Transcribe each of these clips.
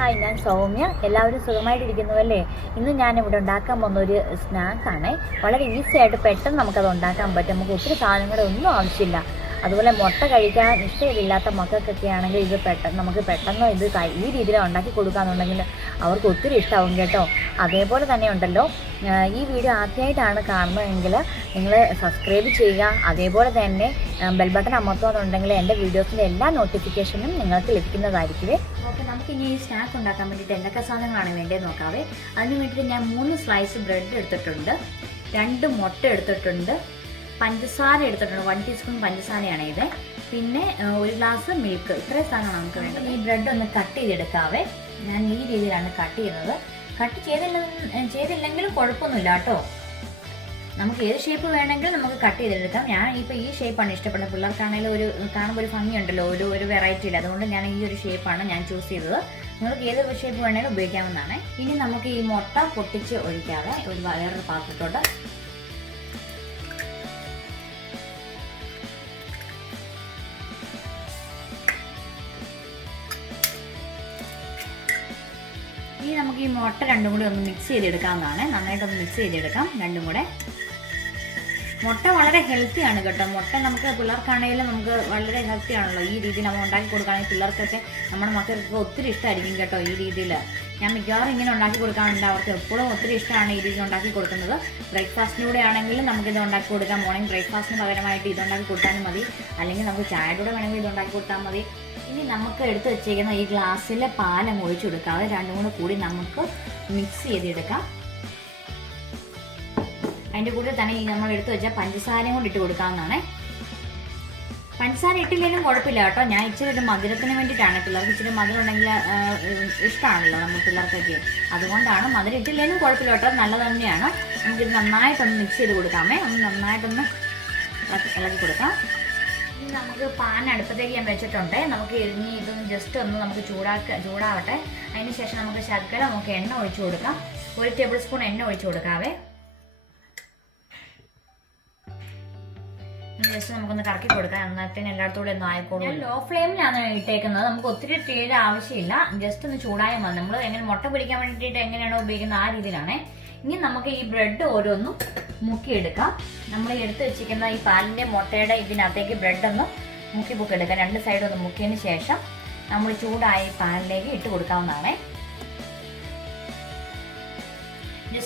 Hi ഞാൻ സൗമ്യ. എല്ലാവരും സുഖമായിട്ടിരിക്കുന്നുവല്ലേ ഇന്ന് ഞാൻ ഇവിടെ ഉണ്ടാക്കാൻ പോകുന്ന ഒരു സ്നാക്കാണ്. വളരെ ഈസി ആയിട്ട് പെട്ടെന്ന് നമുക്കത് ഉണ്ടാക്കാൻ പറ്റും. നമുക്ക് ഒത്തിരി സാധനങ്ങളൊന്നും ആവശ്യമില്ല. അതുപോലെ മുട്ട കഴിക്കാൻ ഇഷ്ടമില്ലാത്ത മക്കൾക്കൊക്കെ ആണെങ്കിൽ ഇത് പെട്ടെന്ന് നമുക്ക് പെട്ടെന്ന് ഇത് ഈ രീതിയിൽ ഉണ്ടാക്കി കൊടുക്കാന്നുണ്ടെങ്കിൽ അവർക്ക് ഒത്തിരി ഇഷ്ടമാവും കേട്ടോ. അതേപോലെ തന്നെ ഉണ്ടല്ലോ. ഈ വീഡിയോ ആദ്യമായിട്ടാണ് കാണുന്നതെങ്കിൽ നിങ്ങൾ സബ്സ്ക്രൈബ് ചെയ്യുക. അതേപോലെ തന്നെ ബെൽ ബട്ടൺ അമർത്തുകയെന്നുണ്ടെങ്കിൽ എന്റെ വീഡിയോസിന്റെ എല്ലാ നോട്ടിഫിക്കേഷനും നിങ്ങൾക്ക് ലഭിക്കുന്നതായിരിക്കും ഓക്കെ നമുക്ക് ഇനി ഈ സ്നാക്ക് ഉണ്ടാക്കാൻ വേണ്ടിയിട്ട് എന്തൊക്കെ സാധനങ്ങളാണ് വേണ്ടത് നോക്കാവേ. അതിന് വേണ്ടിയിട്ട് ഞാൻ മൂന്ന് സ്ലൈസ് ബ്രെഡ് എടുത്തിട്ടുണ്ട്. രണ്ട് മുട്ട എടുത്തിട്ടുണ്ട്. പഞ്ചസാര എടുത്തിട്ടുണ്ട്. വൺ ടീസ്പൂൺ പഞ്ചസാരയാണ് ഇത്. പിന്നെ ഒരു ഗ്ലാസ് മിൽക്ക് ഇത്രയും സാധനമാണ് നമുക്ക് വേണ്ടത്. ഈ ബ്രെഡ് ഒന്ന് കട്ട് ചെയ്തെടുക്കാവേ. ഞാൻ ഈ രീതിയിലാണ് കട്ട് ചെയ്യുന്നത്. കട്ട് ചെയ്തില്ല ചെയ്തില്ലെങ്കിലും കുഴപ്പമൊന്നുമില്ല കേട്ടോ. നമുക്ക് ഏത് ഷേപ്പ് വേണമെങ്കിലും നമുക്ക് കട്ട് ചെയ്തെടുക്കാം. ഞാൻ ഇപ്പോൾ ഈ ഷേപ്പാണ് ഇഷ്ടപ്പെടുന്നത്. പിള്ളേർക്കാണെങ്കിലും ഒരു കാണുമ്പോൾ ഒരു ഭംഗിയുണ്ടല്ലോ. ഒരു ഒരു വെറൈറ്റി അതുകൊണ്ട് ഞാൻ ഈ ഒരു ഷേപ്പാണ് ഞാൻ ചൂസ് ചെയ്തത്. നിങ്ങൾക്ക് ഏത് ഷേപ്പ് വേണമെങ്കിലും ഉപയോഗിക്കാവുന്നതാണ്. ഇനി നമുക്ക് ഈ മുട്ട പൊട്ടിച്ച് ഒഴിക്കാതെ ഒരു വേറൊരു പാത്രത്തോട്ട് ഇനി നമുക്ക് ഈ മുട്ട രണ്ടും കൂടി ഒന്ന് മിക്സ് ചെയ്തെടുക്കാവുന്നതാണ്. നന്നായിട്ടൊന്ന് മിക്സ് ചെയ്തെടുക്കാം. രണ്ടും കൂടെ. മുട്ട വളരെ ഹെൽത്തി ആണ് കേട്ടോ. മുട്ട നമുക്ക് പിള്ളേർക്കാണെങ്കിലും നമുക്ക് വളരെ ഹെൽത്തി ആണല്ലോ. ഈ രീതിയിൽ നമ്മൾ ഉണ്ടാക്കി കൊടുക്കുകയാണെങ്കിൽ പിള്ളേർക്കൊക്കെ നമ്മുടെ മക്കൾക്ക് ഒത്തിരി ഇഷ്ടമായിരിക്കും കേട്ടോ ഈ രീതിയിൽ ഞാൻ മിക്കവാറും ഇങ്ങനെ ഉണ്ടാക്കി കൊടുക്കാറുണ്ട്. അവർക്ക് എപ്പോഴും ഒത്തിരി ഇഷ്ടമാണ് ഈ രീതിയിൽ ഉണ്ടാക്കി കൊടുക്കുന്നത്. ബ്രേക്ക്ഫാസ്റ്റിലൂടെ ആണെങ്കിലും നമുക്ക് ഇത് ഉണ്ടാക്കി കൊടുക്കാം. മോർണിംഗ് ബ്രേക്ക്ഫാസ്റ്റിന് പകരമായിട്ട് ഇത് ഉണ്ടാക്കി കൊടുത്താലും മതി. അല്ലെങ്കിൽ നമുക്ക് ചായയുടെ വേണമെങ്കിൽ ഇത് ഉണ്ടാക്കി കൊടുത്താൽ മതി. ഇനി നമുക്ക് എടുത്ത് വെച്ചേക്കുന്ന ഈ ഗ്ലാസ്സിലെ പാലം ഒഴിച്ചു കൊടുക്കാതെ രണ്ടും കൂടെ കൂടി നമുക്ക് മിക്സ് ചെയ്തെടുക്കാം. അതിന്റെ കൂടെ തന്നെ ഈ നമ്മൾ എടുത്ത് വെച്ച പഞ്ചസാരയും കൂടി ഇട്ട് കൊടുക്കാവുന്നതാണ്. പഞ്ചസാര ഇട്ടില്ലെങ്കിലും കുഴപ്പമില്ല കേട്ടോ. ഞാൻ ഇച്ചിരി ഒരു മധുരത്തിന് വേണ്ടിയിട്ടാണ് പിള്ളേർക്ക് ഇച്ചിരി മധുരം ഉണ്ടെങ്കിൽ ഇഷ്ടമാണല്ലോ നമ്മൾ പിള്ളേർക്കൊക്കെ. അതുകൊണ്ടാണ് മധുരം ഇട്ടില്ലെങ്കിലും കുഴപ്പമില്ല കേട്ടോ. നല്ലത് തന്നെയാണ്. നമുക്കിത് നന്നായിട്ടൊന്ന് മിക്സ് ചെയ്ത് കൊടുക്കാമേ. ഒന്ന് നന്നായിട്ടൊന്ന് ഇളക്കി കൊടുക്കാം. ഇനി നമുക്ക് പാൻ അടുപ്പത്തേക്ക് ഞാൻ വെച്ചിട്ടുണ്ട്. നമുക്ക് ഇനി ഇതൊന്ന് ജസ്റ്റ് ഒന്ന് നമുക്ക് ചൂടാക്ക ചൂടാവട്ടെ. അതിന് ശേഷം നമുക്ക് ശർക്കര നമുക്ക് എണ്ണ ഒഴിച്ചു കൊടുക്കാം. ഒരു ടേബിൾ സ്പൂൺ എണ്ണ ഒഴിച്ചു കൊടുക്കാവേ. ജസ്റ്റ് നമുക്കൊന്ന് കറക്കി കൊടുക്കാം. എന്നത്തേന് എല്ലായിടത്തോടെ ഒന്ന് ആയിക്കോളും ഞാൻ ലോ ഫ്ലെയിമിലാണ് ഇട്ടേക്കുന്നത്. നമുക്ക് ഒത്തിരി തീരെ ആവശ്യമില്ല. ജസ്റ്റ് ഒന്ന് ചൂടായാൽ മതി. നമ്മൾ എങ്ങനെ മുട്ട പിടിക്കാൻ വേണ്ടിയിട്ട് എങ്ങനെയാണോ ഉപയോഗിക്കുന്നത് ആ രീതിയിലാണ്. ഇനി നമുക്ക് ഈ ബ്രെഡ് ഓരോന്നും മുക്കിയെടുക്കാം. നമ്മൾ എടുത്ത് വെച്ചിരിക്കുന്ന ഈ പാലിന്റെ മുട്ടയുടെ ഇതിനകത്തേക്ക് ബ്രെഡ് ഒന്ന് മുക്കി പൊക്കി എടുക്കാം രണ്ട് സൈഡും ഒന്ന് മുക്കിയതിന് ശേഷം നമ്മൾ ചൂടായ പാനിലേക്ക് ഇട്ട് കൊടുക്കാവുന്നതാണേ.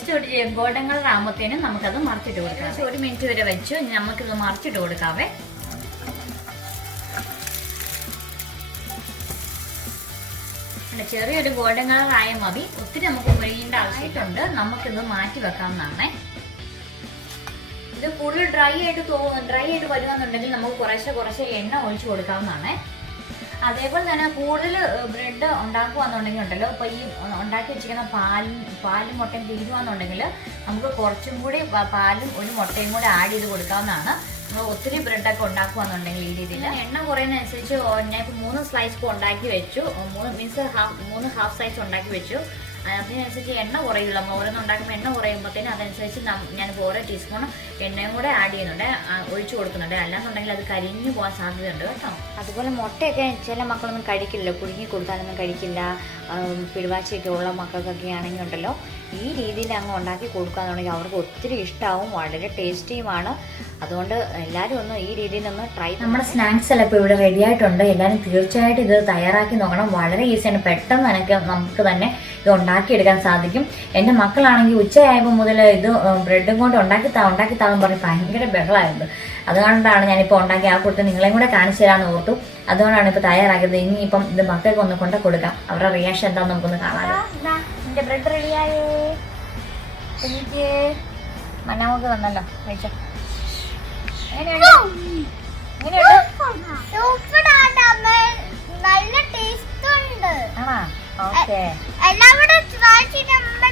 ജസ്റ്റ് ഒരു ഗോൾഡൻ ആകുമ്പോഴത്തേനും നമുക്കത് മറിച്ചിട്ട് കൊടുക്കാം. ഒരു മിനിറ്റ് വരെ വെച്ചു. നമുക്കിത് മറിച്ചിട്ട് കൊടുക്കാവേ. ചെറിയൊരു ഗോൾഡൻ കളർ ആയ മതി. ഒത്തിരി നമുക്ക് മൊഴിയേണ്ട ആവശ്യമായിട്ടുണ്ട് നമുക്കിത് മാറ്റി വെക്കാവുന്നതാണേ. ഇത് കൂടുതൽ ഡ്രൈ ആയിട്ട് ഡ്രൈ ആയിട്ട് വരുവാന്നുണ്ടെങ്കിൽ നമുക്ക് കുറേശ്ശെ കുറേശ്ശെ എണ്ണ ഒഴിച്ചു കൊടുക്കാവുന്നതാണ്. അതേപോലെ തന്നെ കൂടുതൽ ബ്രെഡ് ഉണ്ടാക്കുകയെന്നുണ്ടെങ്കിൽ ഉണ്ടല്ലോ ഇപ്പോൾ ഈ ഉണ്ടാക്കി വെച്ചിരിക്കുന്ന പാലും പാലും മുട്ടയും തിരികുവാന്നുണ്ടെങ്കിൽ നമുക്ക് കുറച്ചും കൂടി പാലും ഒരു മുട്ടയും കൂടി ആഡ് ചെയ്ത് കൊടുക്കാവുന്നതാണ്. ഒത്തിരി ബ്രെഡൊക്കെ ഉണ്ടാക്കുകയെന്നുണ്ടെങ്കിൽ ഈ രീതിയിൽ. എണ്ണ കുറയുന്നതനുസരിച്ച് ഞാൻ ഇപ്പോൾ മൂന്ന് സ്ലൈസ് ഉണ്ടാക്കി വെച്ചു. മൂന്ന് മീൻസ് ഹാഫ് മൂന്ന് ഹാഫ് സൈസ് ഉണ്ടാക്കി വെച്ചു. അതിനനുസരിച്ച് എണ്ണ കുറയില്ല ഓരോന്ന് ഉണ്ടാക്കുമ്പോൾ എണ്ണ കുറയുമ്പോഴത്തേനും അതനുസരിച്ച് ഞാൻ ഓരോ ടീസ്പൂൺ എണ്ണയും കൂടെ ആഡ് ചെയ്യുന്നുണ്ട്. ഒഴിച്ചു കൊടുക്കുന്നുണ്ട്. അല്ലാന്നുണ്ടെങ്കിൽ അത് കരിഞ്ഞു പോകാൻ സാധ്യതയുണ്ട് കേട്ടോ. അതുപോലെ മുട്ടയൊക്കെ ചില മക്കളൊന്നും കഴിക്കില്ല കുടുങ്ങി കൊടുത്താലൊന്നും കഴിക്കില്ല. പിടിവാശിയൊക്കെ ഉള്ള മക്കൾക്കൊക്കെ ആണെങ്കിൽ ഉണ്ടല്ലോ. ഈ രീതിയിൽ അങ്ങ് ഉണ്ടാക്കി കൊടുക്കുകയെന്നുണ്ടെങ്കിൽ അവർക്ക് ഒത്തിരി ഇഷ്ടമാവും വളരെ ടേസ്റ്റിയുമാണ്. അതുകൊണ്ട് എല്ലാവരും ഒന്ന് ഈ രീതിയിൽ ഒന്ന് ട്രൈ നമ്മുടെ സ്നാക്സ് എല്ലാം ഇപ്പോൾ ഇവിടെ റെഡി ആയിട്ടുണ്ട്. എല്ലാവരും തീർച്ചയായിട്ടും ഇത് തയ്യാറാക്കി നോക്കണം. വളരെ ഈസിയാണ് പെട്ടെന്ന് നമുക്ക് തന്നെ ഇത് ഉണ്ടാക്കിയെടുക്കാൻ സാധിക്കും. എന്റെ മക്കളാണെങ്കിൽ ഉച്ചയായപ്പോൾ മുതൽ ഇത് ബ്രെഡും കൊണ്ട് ഉണ്ടാക്കി താ ഉണ്ടാക്കി താന്ന് പറഞ്ഞ് ഭയങ്കര ബഹളമായിരുന്നു. അതുകൊണ്ടാണ് ഞാനിപ്പോൾ ഉണ്ടാക്കി ആ കൊടുത്ത് നിങ്ങളെയും കൂടെ കാണിച്ചു തരാമെന്ന് ഓർത്തു. അതുകൊണ്ടാണ് ഇപ്പോൾ തയ്യാറാക്കിയത്. ഇനിയിപ്പം ഇത് മക്കൾക്ക് ഒന്ന് കൊണ്ട് കൊടുക്കാം. അവരുടെ റിയാക്ഷൻ എന്താണെന്ന് നമുക്കൊന്ന് കാണാമല്ലോ എന്റെ ബ്രെഡ് റെഡിയായേ എനിക്ക് മന്നാമക്ക് തന്നല്ലോ. കഴിച്ചോ. നല്ല ടേസ്റ്റ് ഉണ്ട്. ആണോ? ഓക്കെ എല്ലാവരും Sakinim